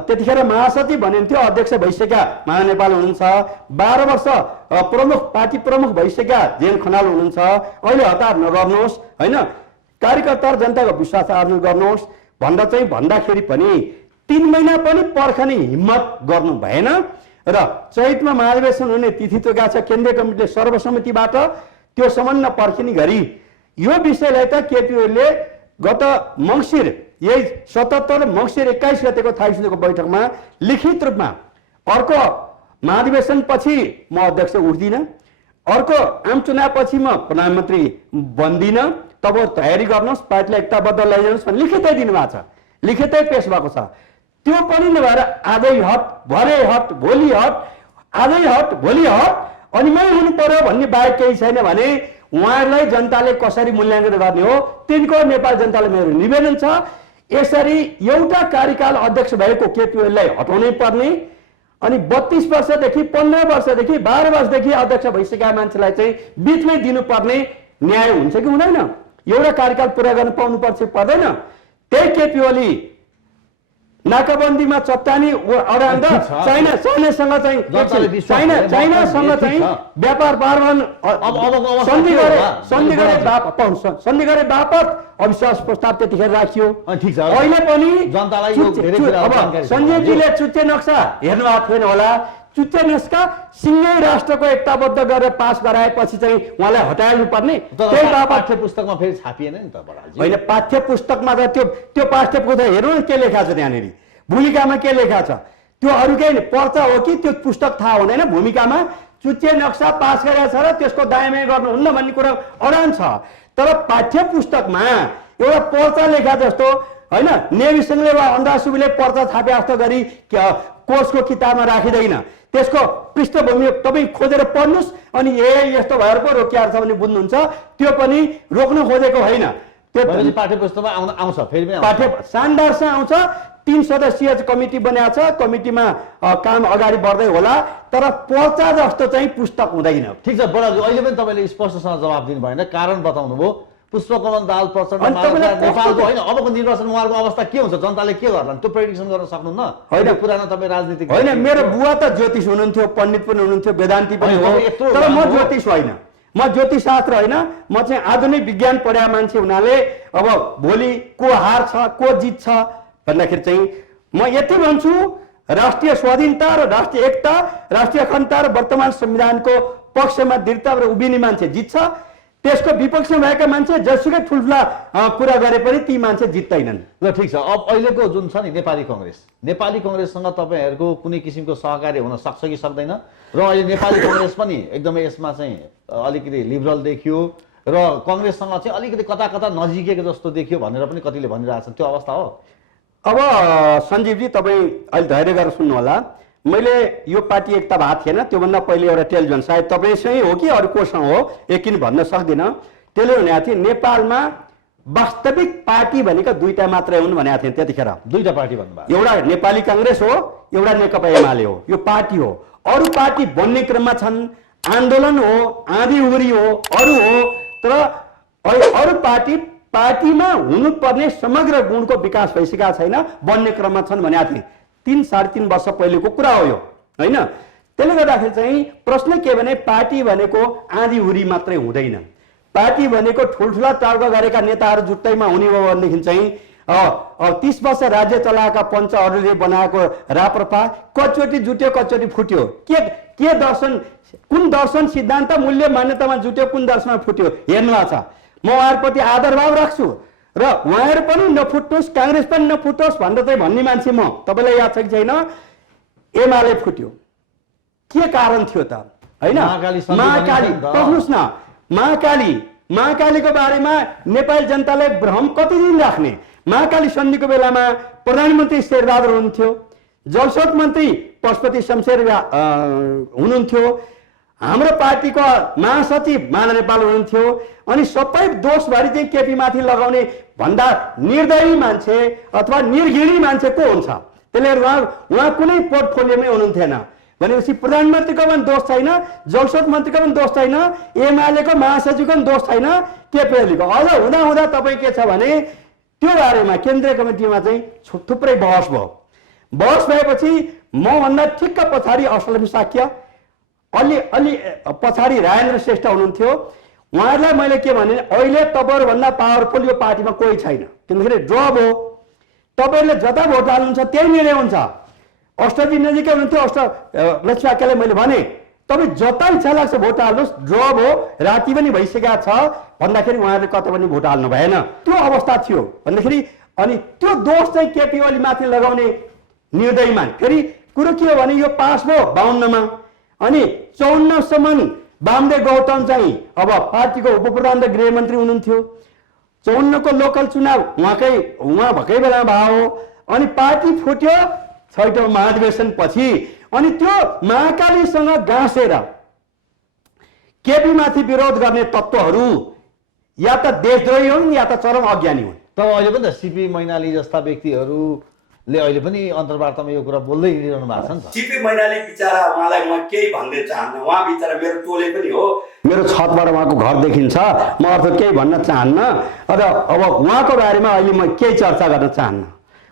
त्यतिखेर महासचिव भनिन्थ्यो, अध्यक्ष भइसकेका महानेपाल हुनुहुन्छ। 12 वर्ष प्रमुख पार्टी प्रमुख भइसकेका जेन खनाल हुनुहुन्छ। अहिले हतार नगर्नुहोस्, होइन? कार्यकर्ता र जनताको विश्वास आर्जन गर्नुहोस् भन्दा चाहिँ भन्दाखेरि पनि 3 महिना पनि पर्खने हिम्मत गर्नु भएन। र चैतमा महाधिवेशन हुने तिथि तोकेको छ केन्द्रीय कमिटीले सर्वसम्मतिबाट। त्यो सम्म पर्खिने गरी यो विषयलाई त केपीओले गत मङ्सिर यही 77 मङ्सिर 21 गतेको थाइसुको बैठकमा लिखित रूपमा अर्को महाधिवेशन पछि म अध्यक्ष उठ्दिनँ, अर्को आम चुनावपछि म प्रधानमन्त्री बन्दिनँ, तब तयारी गर्नुहोस्, पार्टीलाई एकताबद्ध लैजानुहोस् भनेर लिखितै दिनुभएको छ, लिखितै पेश भएको छ। त्यो पनि नभएर आजै हट, भरे हट, भोलि हट, आजै हट, भोलि हट, अनि मै हुनु पर्यो भन्ने बाहेक केही छैन भने उहाँहरूलाई जनताले कसरी मूल्याङ्कन गर्ने हो तिनको नेपाली जनतालाई मेरो निवेदन छ। यसरी एउटा कार्यकाल अध्यक्ष भएको केपीओलाई हटाउनै पर्ने अनि 32 वर्षदेखि 15 वर्षदेखि 12 वर्षदेखि अध्यक्ष भइसकेका मान्छेलाई चाहिँ बिचमै दिनुपर्ने न्याय हुन्छ कि हुँदैन? एउटा कार्यकाल पुरा गर्न पाउनुपर्छ पर्दैन? त्यही केपीओली नाकाबन्दीमा चट्टानी अडाउँदा चाइनासँग चाहिँ चाइनासँग चाहिँ व्यापार बारबान सन्धि गरे बापत अविश्वास प्रस्ताव त्यतिखेर राखियो। अहिले पनि सञ्जीवजीले चुच्चे नक्सा हेर्नु भएको थिएन होला। चुच्चे नक्सा सिङ्गै राष्ट्रको एकताबद्ध गरेर पास गराएपछि चाहिँ उहाँलाई हटाइनु पर्ने त्यही पाठ्य पुस्तकमा फेरि छापिएन नि त बडालजी। होइन पाठ्य पुस्तकमा त त्यो पाठ्य पुस्तक हेर्नु न के लेखा छ त्यहाँनिर भूमिकामा के लेखा छ त्यो अरूकै पर्चा हो कि त्यो पुस्तक थाहा हुँदैन। भूमिकामा चुच्चे नक्सा पास गरेको छ र त्यसको दायाँ गर्नुहुन्न भन्ने कुरा अडान छ। तर पाठ्य पुस्तकमा एउटा पर्चा लेखा जस्तो होइन नेविसङ्घले वा अन्धासुबीले पर्चा छापे जस्तो गरी कोर्सको किताबमा राखिँदैन। त्यसको पृष्ठभूमि तपाईँ खोजेर पढ्नुहोस् अनि यस्तो भएर पो रोकिएको छ भने बुझ्नुहुन्छ। त्यो पनि रोक्न खोजेको होइन। त्यो पाठ्य पुस्तकमा आउँछ फेरि पाठ्य शानदारसँग आउँछ। 3 सदस्यीय कमिटी बनाएको छ। कमिटीमा काम अगाडि बढ्दै होला तर पर्चा जस्तो चाहिँ पुस्तक हुँदैन। ठिक छ बडालजी अहिले पनि तपाईँले स्पष्टसँग जवाब दिनु भएन कारण बताउनु भयो। पुष्पकमल दाहाल प्रचण्ड नेपालको होइन अबको निर्वाचन उहाँहरूको अवस्था के हुन्छ जनताले के गर्ला त्यो प्रेडिक्सन गर्न सक्नुहुन्न? होइन पुरानो तपाईँ राजनीतिक होइन मेरो बुवा त ज्योतिष हुनुहुन्थ्यो पण्डित पनि हुनुहुन्थ्यो वेदान्ती पनि हो तर म ज्योतिष होइन म ज्योतिषशास्त्र होइन म चाहिँ आधुनिक विज्ञान पढाएको मान्छे हुनाले अब भोलि को हार्छ को जित्छ भन्दाखेरि चाहिँ म यति भन्छु राष्ट्रिय स्वाधीनता र राष्ट्रिय एकता राष्ट्रिय अखण्डता र वर्तमान संविधानको पक्षमा दृढता र उभिने मान्छे जित्छ। त्यसको विपक्षमा भएका मान्छे जसुकै ठुल्ठुला कुरा गरे पनि ती मान्छे जित्दैनन्। ल ठिक छ अब अहिलेको जुन छ नि नेपाली कङ्ग्रेससँग तपाईँहरूको कुनै किसिमको सहकार्य हुन सक्छ कि सक्दैन? र अहिले नेपाली कङ्ग्रेस पनि एकदमै यसमा चाहिँ अलिकति लिबरल देखियो र कङ्ग्रेससँग चाहिँ अलिकति कता कता नजिकेको जस्तो देखियो भनेर पनि कतिले भनिरहेछन् त्यो अवस्था हो? अब सञ्जीवजी तपाईँ अहिले धैर्य गरेर सुन्नु होला। मैले यो पार्टी एकता भएको थिएन त्योभन्दा पहिले एउटा टेलिभिजन सायद तपाईँसँग हो कि अरू कोसँग हो यकिन भन्न सक्दिनँ टेलिभिजन भनेको थिएँ नेपालमा वास्तविक पार्टी भनेको दुईटा मात्रै हुन् भनेको थिएँ त्यतिखेर। दुईटा पार्टी भन्नुभयो एउटा नेपाली काङ्ग्रेस हो एउटा नेकपा एमाले हो यो पार्टी हो। अरू पार्टी बन्ने क्रममा छन् आन्दोलन हो आँधी उरी हो अरू हो तर अरू पार्टीमा हुनुपर्ने समग्र गुणको विकास भइसकेका छैन बन्ने क्रममा छन् भनेको थिएँ। 3-3.5 वर्ष पहिलेको कुरा हो यो होइन। त्यसले गर्दाखेरि चाहिँ प्रश्न के भने पार्टी भनेको आँधी उरी मात्रै हुँदैन। पार्टी भनेको ठुल्ठुला टाउका गरेका नेताहरू जुट्टैमा हुने हो भनेदेखि चाहिँ 30 वर्ष राज्य चलाएका पञ्चहरूले बनाएको राप्रपा कचोटि जुट्यो कचोटि फुट्यो। के दर्शन कुन दर्शन सिद्धान्त मूल्य मान्यतामा जुट्यो कुन दर्शनमा फुट्यो हेर्नु भएको छ। म उहाँहरूप्रति आदरभाव राख्छु र उहाँहरू पनि नफुट्नुहोस् काङ्ग्रेस पनि नफुटोस् भनेर चाहिँ भन्ने मान्छे म। तपाईँलाई याद छ कि छैन एमाले फुट्यो के कारण थियो त होइन? महाकाली पढ्नुहोस् न महाकालीको बारेमा नेपाली जनतालाई भ्रम कति दिन राख्ने? महाकाली सन्धिको बेलामा प्रधानमन्त्री शेरबहादुर हुनुहुन्थ्यो जलस्रोत मन्त्री पशुपति शमशेर हुनुहुन्थ्यो हाम्रो पार्टीको महासचिव माना नेपाल हुनुहुन्थ्यो अनि सबै दोषभरि चाहिँ केपी माथि लगाउने भन्दा निर्दयी मान्छे अथवा निर्घृणी मान्छे को हुन्छ? त्यसले उहाँ कुनै पोर्टफोलियोमै हुनुहुन्थेन भनेपछि प्रधानमन्त्रीको पनि दोष छैन जलस्रोत मन्त्रीको पनि दोष छैन एमालेको महासचिवको पनि दोष छैन केपी ओलीको। अझ हुँदा तपाईँ के छ भने त्यो बारेमा केन्द्रीय कमिटीमा चाहिँ थुप्रै बहस भयो। बहस भएपछि मभन्दा ठिक्क पछाडि असलम साक्य अलि पछाडि राजेन्द्र श्रेष्ठ हुनुहुन्थ्यो। उहाँहरूलाई मैले के भने अहिले तपाईँहरूभन्दा पावरफुल यो पार्टीमा कोही छैन किनभने ड्रप हो। तपाईँहरूले जता भोट हाल्नुहुन्छ त्यही निर्णय हुन्छ। अष्टजी नजिकै हुनुहुन्थ्यो लक्ष्मी साक्यलाई मैले भने तपाईँ जता इच्छा लाग्छ भोट हाल्नुहोस् ड्रप हो राति पनि भइसकेका छ भन्दाखेरि उहाँहरूले कतै पनि भोट हाल्नु भएन त्यो अवस्था थियो भन्दाखेरि अनि त्यो दोष चाहिँ केपी ओली माथि लगाउने निर्दयीमान। फेरि कुरो के हो भने यो पास भयो 52मा अनि 54सम्म वामदेव गौतम चाहिँ अब पार्टीको उपप्रधान र गृहमन्त्री हुनुहुन्थ्यो। 54को लोकल चुनाव उहाँ भएकै बेलामा भयो अनि पार्टी फुट्यो 6औं महाधिवेशन पछि अनि त्यो महाकालीसँग गाँसेर केपी माथि विरोध गर्ने तत्त्वहरू या त देशद्रोही हुन् या त चरम अज्ञानी हुन्। तर अहिले पनि त सीपी मैनाली जस्ता व्यक्तिहरूले अहिले पनि अन्तर्वार्तामा यो कुरा बोल्दै हिँडिरहनु भएको छ नि त। सीपी मैनाली बिचरा उहाँलाई म केही भन्दै चाहन्न। उहाँ बिचरा मेरो टोले पनि हो मेरो छतबाट उहाँको घर देखिन्छ म अर्थ केही भन्न चाहन्न र अब उहाँको बारेमा अहिले म केही चर्चा गर्न चाहन्न।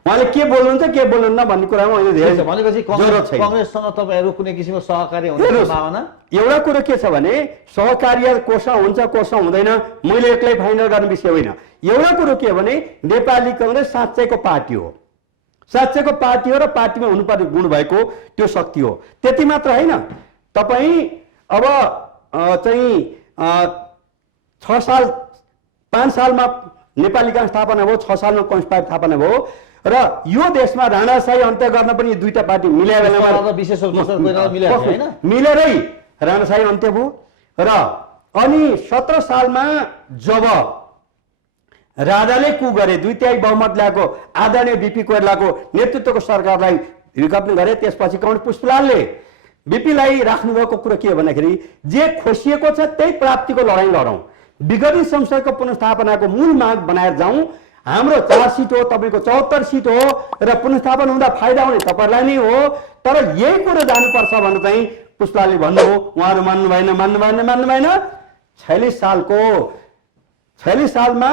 उहाँले के बोल्नुहुन्छ के बोल्नुहुन्न भन्ने कुरामा अहिले धेरै भनेपछि जरुरत छैन। कांग्रेससँग तपाईँहरू कुनै किसिमको सहकार्य हुने हेर्नुहोस्, सम्भावना? एउटा कुरो के छ भने सहकार्य कोसँग हुन्छ कोसँग हुँदैन मैले एक्लै फाइनल गर्ने विषय होइन। एउटा कुरो के भने नेपाली कांग्रेस साँच्चैको पार्टी हो, साँच्चैको पार्टी हो र पार्टीमा हुनुपर्ने गुण भएको त्यो शक्ति हो। त्यति मात्र होइन, तपाईँ अब चाहिँ 6 साल 5 सालमा नेपाली कांग्रेस स्थापना भयो, 6 सालमा कम्युनिस्ट पार्टी स्थापना भयो र यो देशमा राणाशाही अन्त्य गर्न पनि दुईटा पार्टी मिलाएर मिलेरै राणाशाही अन्त्य भयो र अनि 17 सालमा जब राजाले कु गरे 2/3 बहुमत ल्याएको आदरणीय बीपी कोइरालाको नेतृत्वको सरकारलाई विज्ञापन गरे, त्यसपछि कम्युनिस्ट पुष्पलालले बीपीलाई राख्नुभएको कुरो के हो भन्दाखेरि जे खोसिएको छ त्यही प्राप्तिको लडाईँ लडौँ, विगतित संसदको पुनर्स्थापनाको मूल माग बनाएर जाउँ। हाम्रो 4 सिट हो, तपाईँको 74 सिट हो र पुनर्स्थापना हुँदा फाइदा हुने तपाईँलाई नै हो, तर यही कुरो जानुपर्छ भनेर चाहिँ पुष्पलालले भन्नुभयो। उहाँहरू मान्नु भएन। 46 सालमा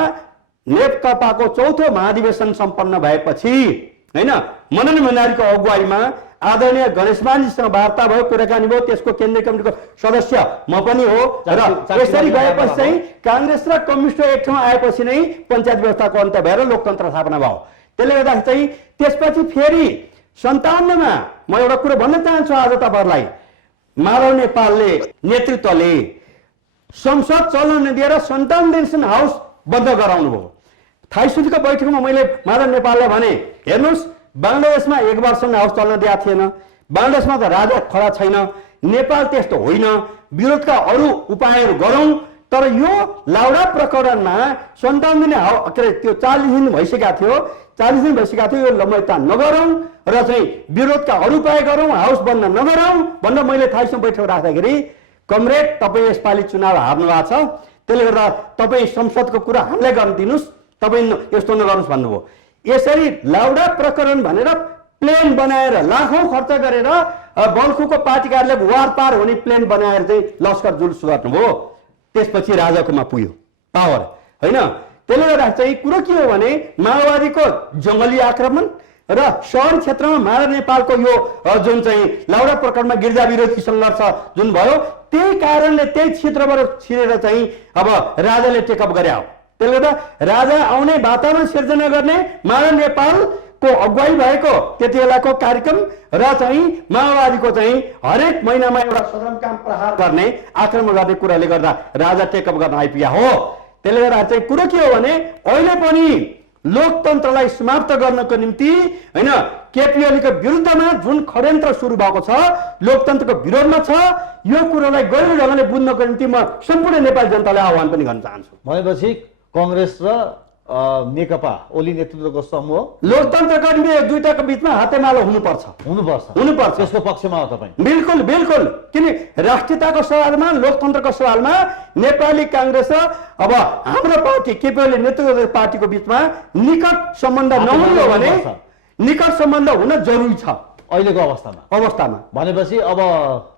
नेकपाको चौथो महाधिवेशन सम्पन्न भएपछि हैन मनन भण्डारीको अगुवाईमा आदरणीय गणेशमानजीसँग वार्ता भयो, कुराकानी भयो, त्यसको केन्द्रीय कमिटीको सदस्य म पनि हो र यसरी गएपछि चाहिँ कांग्रेस र कम्युनिस्ट एक ठाउँ आएपछि नै पञ्चायत व्यवस्थाको अन्त्य भएर लोकतन्त्र स्थापना भयो। त्यसले गर्दा चाहिँ त्यसपछि फेरि 57 मा म एउटा कुरो भन्न चाहन्छु आज तपाईहरुलाई, माधव नेपालले नेतृत्वले संसद चल्न नदिएर 57 दिनसम्म हाउस बन्द गराउनु भयो। थाइसुदीको बैठकमा मैले माधव नेपाललाई भने हेर्नुस् बंगलादेशमा 1 वर्षसम्म हाउस चल्न दिएको थिएन, बंगलादेशमा त राजा खडा छैन, नेपाल त्यस्तो होइन, विरोधका अरू उपायहरू गरौँ, तर यो लाउडा प्रकरणमा 57 दिन त्यो 40 दिन भइसकेको थियो, 40 दिन भइसकेको थियो, यो लम्बाइता नगरौँ र चाहिँ विरोधका अरू उपाय गरौँ, हाउस बन्द नगरौँ भनेर मैले थाइसुदीमा बैठक राख्दाखेरि कमरेड तपाईँ यसपालि चुनाव हार्नु भएको छ, त्यसले गर्दा तपाईँ संसदको कुरा हामीलाई गर्न दिनुस्, तपाईँ यस्तो नगर्नुहोस् भन्नुभयो। यसरी लाउडा प्रकरण भनेर प्लेन बनाएर लाखौं खर्च गरेर बल्खुको पार्टी कार्यालय वारपार हुने प्लेन बनाएर चाहिँ लस्कर जुलुस गर्नुभयो। त्यसपछि राजाकोमा पुग्यो पावर हैन। त्यसले गर्दा चाहिँ कुरो के हो भने माओवादीको जंगली आक्रमण र शहर क्षेत्रमा माधव नेपालको यो जुन चाहिँ लाउडा प्रकरणमा गिर्जा विरोधी संघर्ष जुन भयो, त्यही कारणले त्यही क्षेत्रबाट छिरेर चाहिँ अब राजाले टेकअप गरे हो। त्यसले गर्दा राजा आउने वातावरण सिर्जना गर्ने माधव नेपालको अगुवाई भएको त्यति बेलाको कार्यक्रम र चाहिँ माओवादीको चाहिँ हरेक महिनामा एउटा सदरमुकाम प्रहार गर्ने आक्रमण गर्ने कुराले गर्दा राजा टेकअप गर्न आइपुग्या हो। त्यसले गर्दा चाहिँ कुरो के हो भने अहिले पनि लोकतन्त्रलाई समाप्त गर्नको निम्ति हैन केपी ओलीको विरुद्धमा जुन षड्यन्त्र सुरु भएको छ, लोकतन्त्रको विरोधमा छ, यो कुरालाई गहिरो ढंगले बुझ्नको निम्ति म सम्पूर्ण नेपाली जनतालाई आह्वान पनि गर्न चाहन्छु। भनेपछि कांग्रेस र नेकपा ओली नेतृत्वको समूह लोकतन्त्रका निम्ति दुईटाको बीचमा हातेमालो हुनुपर्छ। त्यसको पक्षमा हो तपाईँ? बिल्कुल बिल्कुल, किन राष्ट्रियताको सवालमा लोकतन्त्रको सवालमा नेपाली कांग्रेस र अब हाम्रो पार्टी केपी ओली नेतृत्वको पार्टीको बीचमा निकट सम्बन्ध नहुनु भने निकट सम्बन्ध हुन जरुरी छ अहिलेको अवस्थामा। भनेपछि अब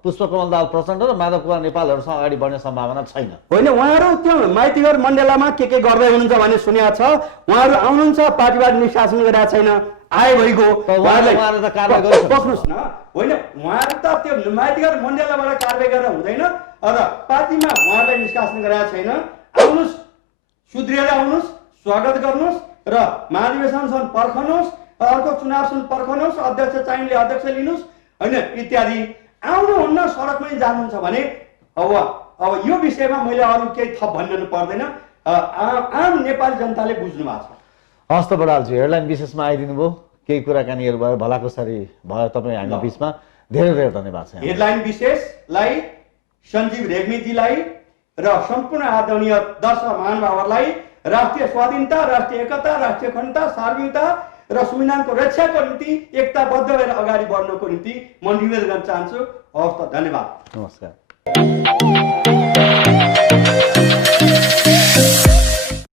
पुष्पकमल दाहाल प्रचण्ड र माधव कुमार नेपालहरुसँग अगाडि बढ्ने सम्भावना छैन? होइन, उहाँहरू त्यो माइतीघर मण्डेलामा के गर्दै हुनुहुन्छ भन्ने सुनेको छ। उहाँहरू आउनुहुन्छ, पार्टीबाट निष्कासन गरेका छैन, आए भइगयो। बस्नुहोस् न, होइन उहाँहरू त त्यो माइतीघर मण्डेलाबाट कारबाही गरेर हुँदैन, र पार्टीमा उहाँहरूलाई निष्कासन गरेका छैन। आउनुहोस्, सुध्रिएर आउनुहोस्, स्वागत गर्नुहोस् र महाधिवेशनसम्म पर्खनुहोस्, अर्को चुनावसम्म पर्खनुहोस्, अध्यक्ष चाहिने अध्यक्ष लिनुहोस् हैन इत्यादि। आउनुहुन्न, सडकमै जानुहुन्छ भने अब यो विषयमा मैले अरू केही थप भन्नु पर्दैन, आम नेपाली जनताले बुझ्नु भएको छ। हस्त बडालजी हेडलाइन विशेषमा आइदिनु भयो, केही कुराकानीहरू भयो, भलाकुसारी भयो तपाईँ हामी बीचमा, धेरै धेरै धन्यवाद छ। हेडलाइन विशेषलाई सञ्जीव रेग्मीजीलाई र सम्पूर्ण आदरणीय दर्शक महानुभावहरूलाई राष्ट्रिय स्वाधीनता, राष्ट्रिय एकता, राष्ट्रिय अखण्डता, सार्वभौमिकता र संविधानको रक्षाको निम्ति एकताबद्ध भएर अगाडि बढ्नको निम्ति म निवेदन गर्न चाहन्छु। हवस् त, धन्यवाद, नमस्कार।